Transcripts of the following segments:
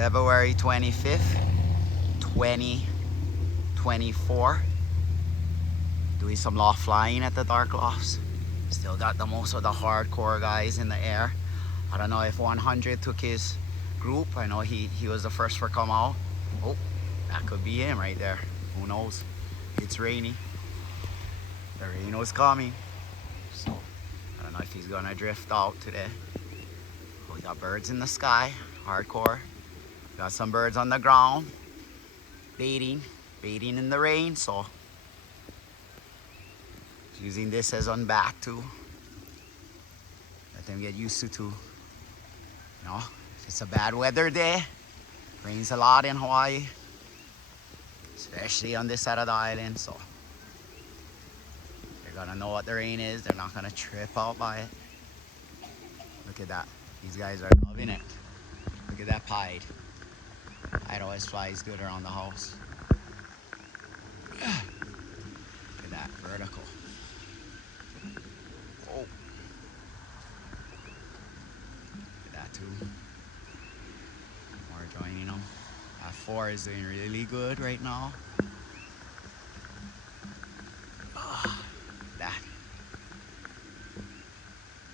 February 25th, 2024. Doing some loft flying at the Dark Lofts. Still got the most of the hardcore guys in the air. I don't know if 100 took his group. I know he was the first to come out. Oh, that could be him right there. Who knows? It's rainy. The rain was coming. So I don't know if he's gonna drift out today. We got birds in the sky, hardcore. Got some birds on the ground, baiting in the rain. So using this as on back too. Let them get used to too. You know, if it's a bad weather day, rains a lot in Hawaii, especially on this side of the island. So they're gonna know what the rain is. They're not gonna trip out by it. Look at that. These guys are loving it. Look at that pied. Pied always flies good around the house. Look at that vertical. Oh. Look at that too. More joining them. That 4 is doing really good right now. That.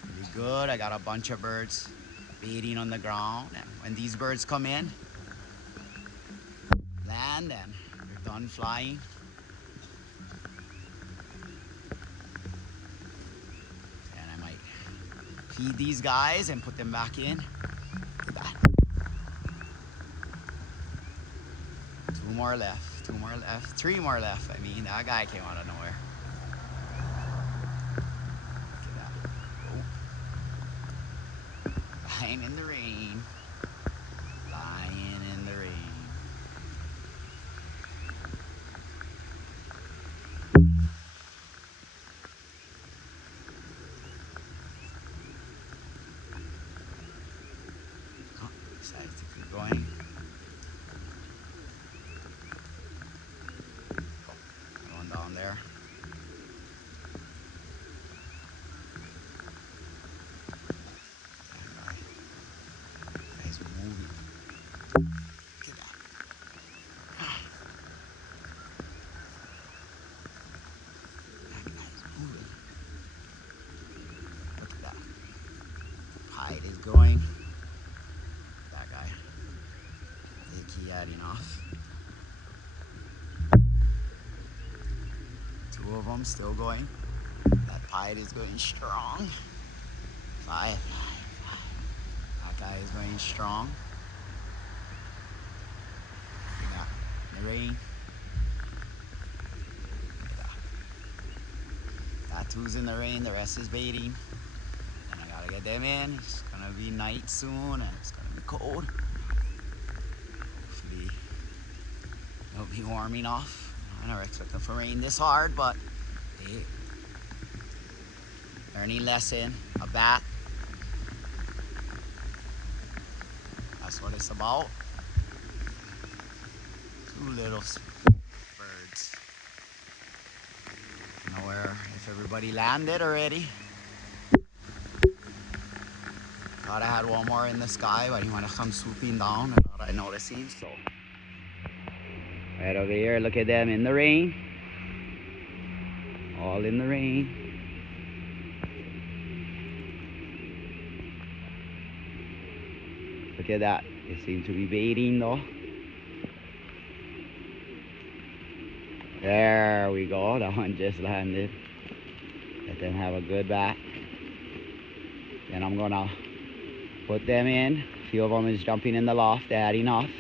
Really good. I got a bunch of birds baiting on the ground. And when these birds come in, land, and they're done flying. And I might feed these guys and put them back in. Look at that. 2 more left. 2 more left. 3 more left. I mean, that guy came out of nowhere. Look at that. Oh. Flying in the rain. Flying in the rain. Oh, decides to keep going. Going down there. Guy's moving. Look at that. That guy's moving. Look at that. Pied is going. That guy. I think he had enough. 2 of them still going. That pied is going strong. 5. That guy is going strong. Look at that. In the rain. Look at that. That 2's in the rain. The rest is baiting. And I gotta get them in. It's gonna be night soon and it's gonna be cold. Hopefully it'll be warm enough. I never expected for rain this hard, but hey, learning lesson, a bat. That's what it's about. 2 little birds. I don't know if everybody landed already. Thought I had 1 more in the sky, but he might have come swooping down without I noticing. So right over here, look at them in the rain. All in the rain. Look at that. They seem to be baiting though. There we go. That one just landed. Let them have a good bat. Then I'm gonna put them in. A few of them is jumping in the loft. They had enough.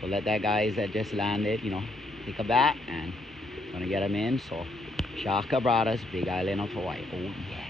So let that guys that just landed, you know, take a bat and gonna get them in. So Shaka Brothers, Big Island of Hawaii. Oh yeah.